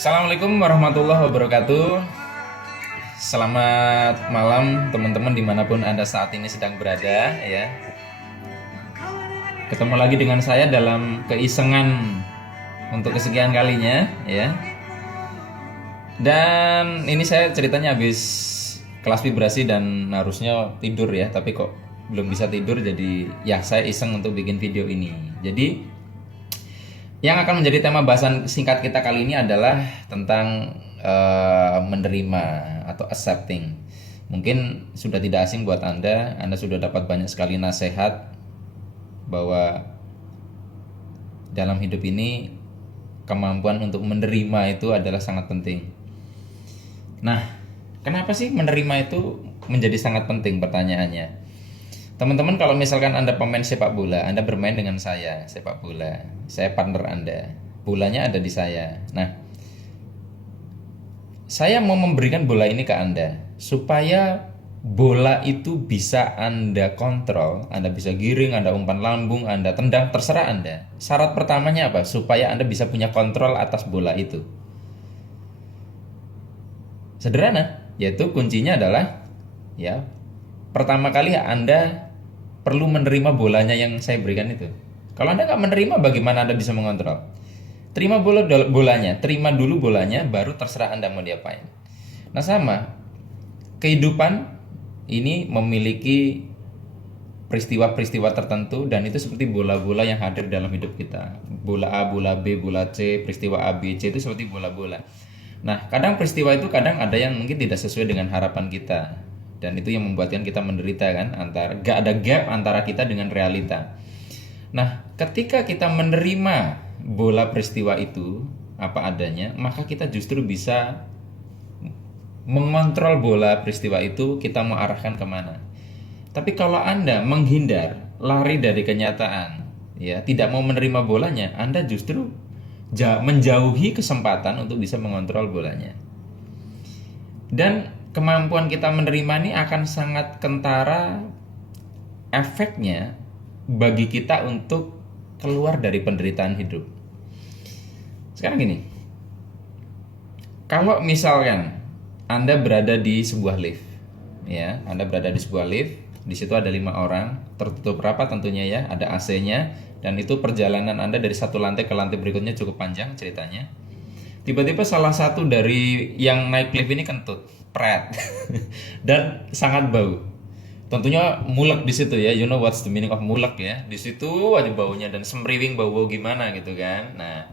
Assalamualaikum warahmatullahi wabarakatuh. Selamat malam teman-teman dimanapun Anda saat ini sedang berada ya. Ketemu lagi dengan saya dalam keisengan untuk kesekian kalinya ya. Dan ini saya ceritanya habis kelas vibrasi dan harusnya tidur ya, tapi kok belum bisa tidur, jadi ya saya iseng untuk bikin video ini. Jadi yang akan menjadi tema bahasan singkat kita kali ini adalah tentang menerima atau accepting. Mungkin sudah tidak asing buat Anda sudah dapat banyak sekali nasihat bahwa dalam hidup ini kemampuan untuk menerima itu adalah sangat penting. Nah, kenapa sih menerima itu menjadi sangat penting pertanyaannya? Teman-teman, kalau misalkan Anda pemain sepak bola, Anda bermain dengan saya sepak bola, saya partner Anda, bolanya ada di saya. Nah, saya mau memberikan bola ini ke Anda supaya bola itu bisa Anda kontrol, Anda bisa giring, Anda umpan lambung, Anda tendang, terserah Anda. Syarat pertamanya apa? Supaya Anda bisa punya kontrol atas bola itu. Sederhana, yaitu kuncinya adalah ya, pertama kali Anda perlu menerima bolanya yang saya berikan itu. Kalau Anda nggak menerima, bagaimana Anda bisa mengontrol? Terima bolanya, terima dulu bolanya, baru terserah Anda mau diapain. Nah sama, kehidupan ini memiliki peristiwa-peristiwa tertentu, dan itu seperti bola-bola yang hadir dalam hidup kita. Bola A, bola B, bola C, peristiwa A, B, C itu seperti bola-bola. Nah, kadang peristiwa itu kadang ada yang mungkin tidak sesuai dengan harapan kita. Dan itu yang membuatkan kita menderita kan, gak ada gap antara kita dengan realita. Nah, ketika kita menerima bola peristiwa itu apa adanya, maka kita justru bisa mengontrol bola peristiwa itu, kita mau arahkan kemana. Tapi kalau Anda menghindar, lari dari kenyataan, ya tidak mau menerima bolanya, Anda justru menjauhi kesempatan untuk bisa mengontrol bolanya. Dan kemampuan kita menerima ini akan sangat kentara efeknya bagi kita untuk keluar dari penderitaan hidup. Sekarang gini, kalau misalkan Anda berada di sebuah lift, ya, Anda berada di sebuah lift, di situ ada 5 orang, tertutup rapat tentunya ya, ada AC-nya, dan itu perjalanan Anda dari satu lantai ke lantai berikutnya cukup panjang ceritanya. Tiba-tiba salah satu dari yang naik lift ini kentut, pret, dan sangat bau. Tentunya mulek di situ ya, you know what's the meaning of mulek ya. Di situ aja baunya dan semriwing bau-bau gimana gitu kan. Nah,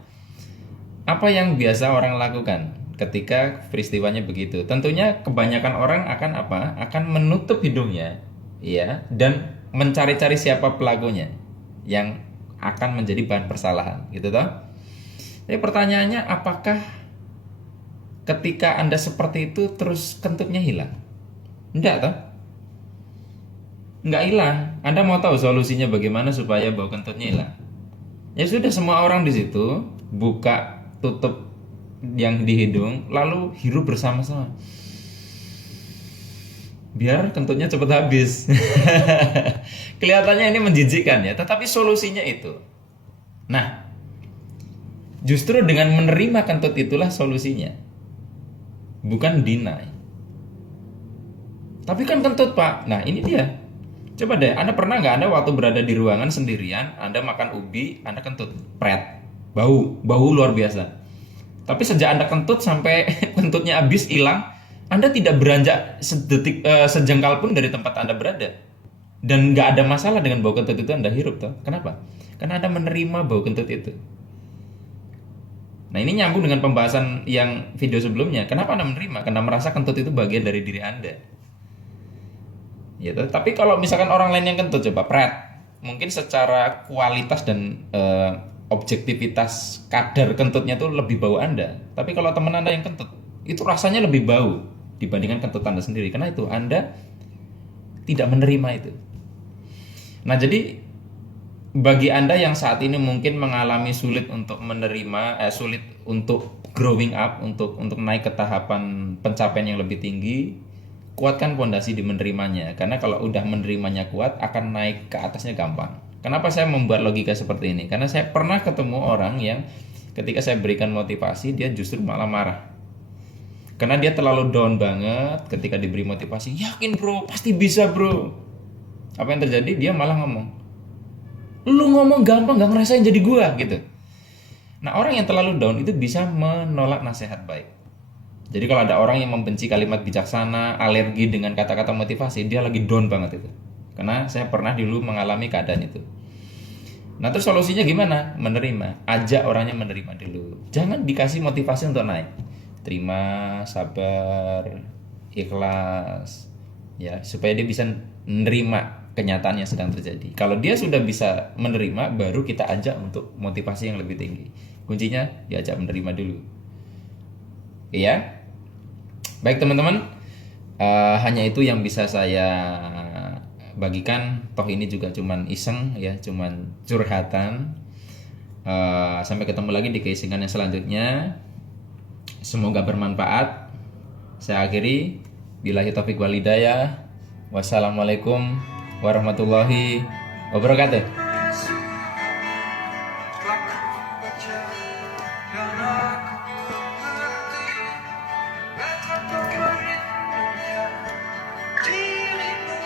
apa yang biasa orang lakukan ketika peristiwanya begitu? Tentunya kebanyakan orang akan apa? Akan menutup hidungnya, ya, dan mencari-cari siapa pelakunya yang akan menjadi bahan persalahan, gitu toh. Jadi pertanyaannya, apakah ketika Anda seperti itu terus kentutnya hilang? Enggak toh? Enggak hilang. Anda mau tahu solusinya bagaimana supaya bau kentutnya hilang? Ya sudah, semua orang di situ buka tutup yang di hidung, lalu hirup bersama-sama. Biar kentutnya cepat habis. Kelihatannya ini menjijikkan ya, tetapi solusinya itu. Nah, justru dengan menerima kentut itulah solusinya, bukan deny. Tapi kan kentut Pak, nah ini dia. Coba deh, Anda pernah nggak Anda waktu berada di ruangan sendirian, Anda makan ubi, Anda kentut, pret, bau luar biasa. Tapi sejak Anda kentut sampai kentutnya habis hilang, Anda tidak beranjak sejengkal pun dari tempat Anda berada. Dan nggak ada masalah dengan bau kentut itu Anda hirup toh. Kenapa? Karena Anda menerima bau kentut itu. Nah, ini nyambung dengan pembahasan yang video sebelumnya. Kenapa Anda menerima? Karena merasa kentut itu bagian dari diri Anda. Ya, tapi kalau misalkan orang lain yang kentut, coba pret, mungkin secara kualitas dan objektivitas kadar kentutnya itu lebih bau Anda. Tapi kalau teman Anda yang kentut, itu rasanya lebih bau dibandingkan kentut Anda sendiri. Karena itu Anda tidak menerima itu. Nah, jadi bagi Anda yang saat ini mungkin mengalami sulit untuk menerima, sulit untuk growing up, untuk naik ke tahapan pencapaian yang lebih tinggi, kuatkan pondasi di menerimanya. Karena kalau udah menerimanya kuat, akan naik ke atasnya gampang. Kenapa saya membuat logika seperti ini? Karena saya pernah ketemu orang yang ketika saya berikan motivasi, dia justru malah marah. Karena dia terlalu down banget ketika diberi motivasi. Yakin bro, pasti bisa bro. Apa yang terjadi? Dia malah ngomong, lu ngomong gampang, gak ngerasain jadi gua gitu. Nah, orang yang terlalu down itu bisa menolak nasihat baik. Jadi kalau ada orang yang membenci kalimat bijaksana, alergi dengan kata-kata motivasi, dia lagi down banget itu. Karena saya pernah dulu mengalami keadaan itu. Nah, terus solusinya gimana? Menerima. Ajak orangnya menerima dulu. Jangan dikasih motivasi untuk naik. Terima, sabar, ikhlas, ya, supaya dia bisa menerima kenyataan yang sedang terjadi. Kalau dia sudah bisa menerima, baru kita ajak untuk motivasi yang lebih tinggi. Kuncinya diajak menerima dulu. Iya. Baik teman-teman, hanya itu yang bisa saya bagikan. Toh ini juga cuman iseng ya, cuman curhatan. Sampai ketemu lagi di casingan yang selanjutnya. Semoga bermanfaat. Saya akhiri. Billahi taufik wal hidayah. Wassalamualaikum warahmatullahi wabarakatuh.